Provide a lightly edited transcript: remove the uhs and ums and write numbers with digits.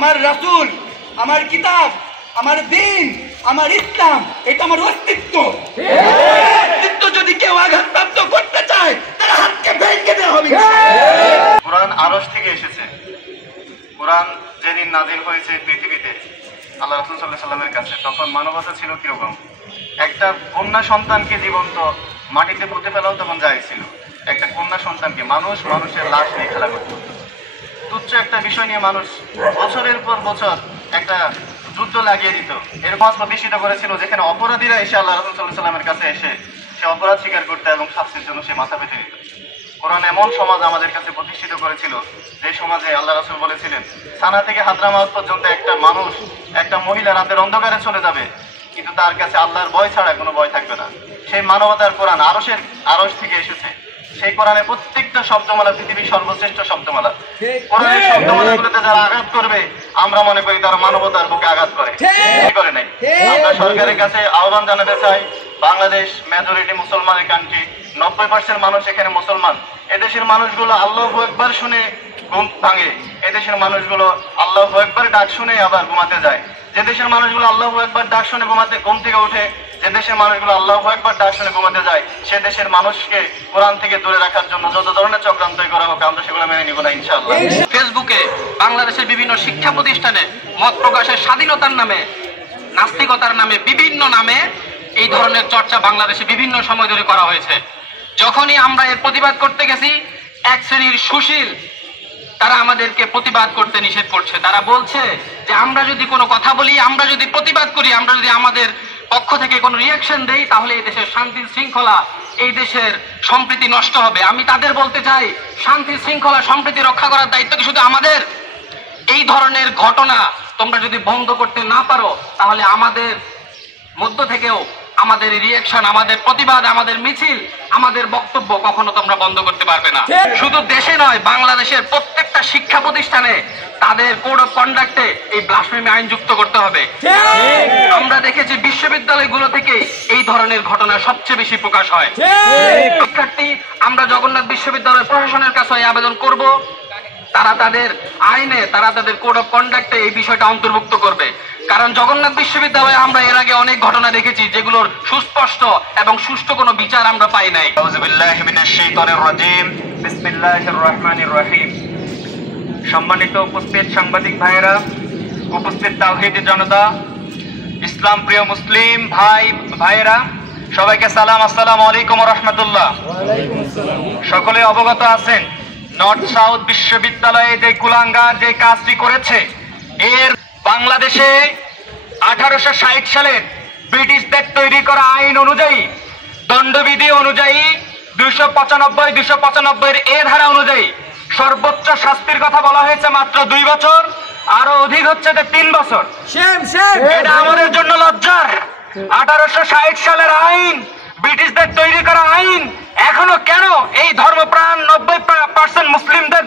আমার রাসূল, আমার কিতাব, আমার দ্বীন, আমার ইসলাম, এটা আমার অস্তিত্ব। অস্তিত্ব যদি কেউ আঘাতপ্রাপ্ত করতে চায় তার হাতকে ভেঙে দেওয়া হবে। কোরআন আরশ থেকে এসেছে। কোরআন যেদিন নাজিল হয়েছে পৃথিবীতে আল্লাহ রাসূল সাল্লাল্লাহু আলাইহি ওয়াসাল্লামের কাছে, তখন মানবতা ছিল কিরকম? একটা কন্যা সন্তানকে জীবন্ত মাটিতে পুঁতে ফেলাও তখন জায়েজ ছিল। একটা কন্যা সন্তানকে মানুষের লাশ নিয়ে খেলা করত। তুচ্ছ একটা বিষয় নিয়ে মানুষ বছরের পর বছর একটা যুদ্ধ লাগিয়ে দিত। এরকম প্রতিষ্ঠিত করেছিল যেখানে অপরাধীরা এসে আল্লাহ রাসূল সাল্লাল্লাহু আলাইহি ওয়াসাল্লামের কাছে এসে সে অপরাধ স্বীকার করতে এবং শাস্তির জন্য সে মাথা পেতে দিত। কোরআন এমন সমাজ আমাদের কাছে প্রতিষ্ঠিত করেছিল যে সমাজে আল্লাহ রাসূল বলেছিলেন সানা থেকে হাদরামাউত পর্যন্ত একটা মানুষ, একটা মহিলা রাতের অন্ধকারে চলে যাবে, কিন্তু তার কাছে আল্লাহর ভয় ছাড়া কোনো ভয় থাকবে না। সেই মানবতার কোরআন আরশ থেকে এসেছে। সেই কোরআনের প্রত্যেকটা শব্দমালা পৃথিবীর সর্বশ্রেষ্ঠ শব্দমালা। কোরআনের শব্দমালাগুলোতে যারা আঘাত করবে আমরা মনে করি তারা মানবতার বুকে আঘাত করে নাই। আমরা সরকারের কাছে আহ্বান জানাতে চাই, বাংলাদেশ মেজরিটি মুসলমানের কান্ট্রি, 90% মানুষ এখানে মুসলমান। এদেশের মানুষগুলো আল্লাহু আকবার শুনে ঘুম ভাঙে, এদেশের মানুষগুলো আল্লাহু আকবার ডাক শুনে আবার ঘুমাতে যায়। যে দেশের মানুষগুলো আল্লাহু আকবার ডাক শুনে ঘুম থেকে ওঠে, যে দেশের মানুষগুলো আল্লাহু আকবার ডাক শুনে ঘুমাতে যায়, সে দেশের মানুষকে কোরআন থেকে দূরে রাখার জন্য যত ধরনের চক্রান্তই করা হোক আমরা সেগুলো মেনে নিব না ইনশাআল্লাহ। ফেসবুকে বাংলাদেশের বিভিন্ন শিক্ষা প্রতিষ্ঠানে মত প্রকাশের স্বাধীনতার নামে, নাস্তিকতার নামে, বিভিন্ন নামে এই ধরনের চর্চা বাংলাদেশে বিভিন্ন সময় ধরে করা হয়েছে। যখনই আমরা এর প্রতিবাদ করতে গেছি, এক শ্রেণীর সুশীল তারা আমাদেরকে প্রতিবাদ করতে নিষেধ করছে। তারা বলছে যে আমরা যদি কোনো কথা বলি, আমরা যদি প্রতিবাদ করি, আমরা যদি আমাদের পক্ষ থেকে কোনো রিয়াকশন দেই, তাহলে এই দেশের শান্তি শৃঙ্খলা, এই দেশের সম্প্রীতি নষ্ট হবে। আমি তাদের বলতে চাই, শান্তি শৃঙ্খলা সম্প্রীতি রক্ষা করার দায়িত্ব কি শুধু আমাদের? এই ধরনের ঘটনা তোমরা যদি বন্ধ করতে না পারো, তাহলে আমাদের মধ্য থেকেও আমাদের রিয়াকশন, আমাদের প্রতিবাদ, আমাদের মিছিল, আমাদের বক্তব্য কখনো তোমরা বন্ধ করতে পারবে না। শুধু দেশে নয়, বাংলাদেশের প্রত্যেকটা শিক্ষা প্রতিষ্ঠানে তাদের কোড অফ কন্ডাক্টে এই ব্লাসফেমি আইন যুক্ত করতে হবে। আমরা দেখেছি বিশ্ববিদ্যালয়গুলো থেকে এই ধরনের ঘটনা সবচেয়ে বেশি প্রকাশ হয়। শিক্ষার্থী, আমরা জগন্নাথ বিশ্ববিদ্যালয় প্রশাসনের কাছে আবেদন করব, তারা তাদের আইনে, তারা তাদের কোড অফ কন্ডাক্টে এই বিষয়টা অন্তর্ভুক্ত করবে। কারণ জগন্নাথ বিশ্ববিদ্যালয়ে আমরা এর আগে অনেক ঘটনা দেখেছি যেগুলোর সুস্পষ্ট এবং সুষ্ঠু কোনো বিচার আমরা পাই নাই। আউযুবিল্লাহি মিনাশ শাইতানির রাজীম, বিসমিল্লাহির রহমানির রহিম। সম্মানিত উপস্থিত সাংবাদিক ভাইয়েরা, উপস্থিত তাওহীদি জনতা, ইসলাম প্রিয় মুসলিম ভাইয়েরা, সবাইকে সালাম, আসসালামু আলাইকুম ওয়া রাহমাতুল্লাহ। সকলে অবগত আছেন নর্থ সাউথ বিশ্ববিদ্যালয়ে যে কুলাঙ্গার যে কাজটি করেছে, এর বাংলাদেশে 1860 সালের ব্রিটিশদের তৈরি করা আইন অনুযায়ী, দণ্ডবিধি অনুযায়ী 295 এ ধারা অনুযায়ী সর্বোচ্চ শাস্তির কথা বলা হয়েছে মাত্র 2 বছর, আরো অধিক হচ্ছে 3 বছর। এটা আমাদের জন্য লজ্জার। 1860 সালের আইন, ব্রিটিশদের তৈরি করা আইন, এখনো কেন এই ধর্মপ্রাণ 90% মুসলিমদের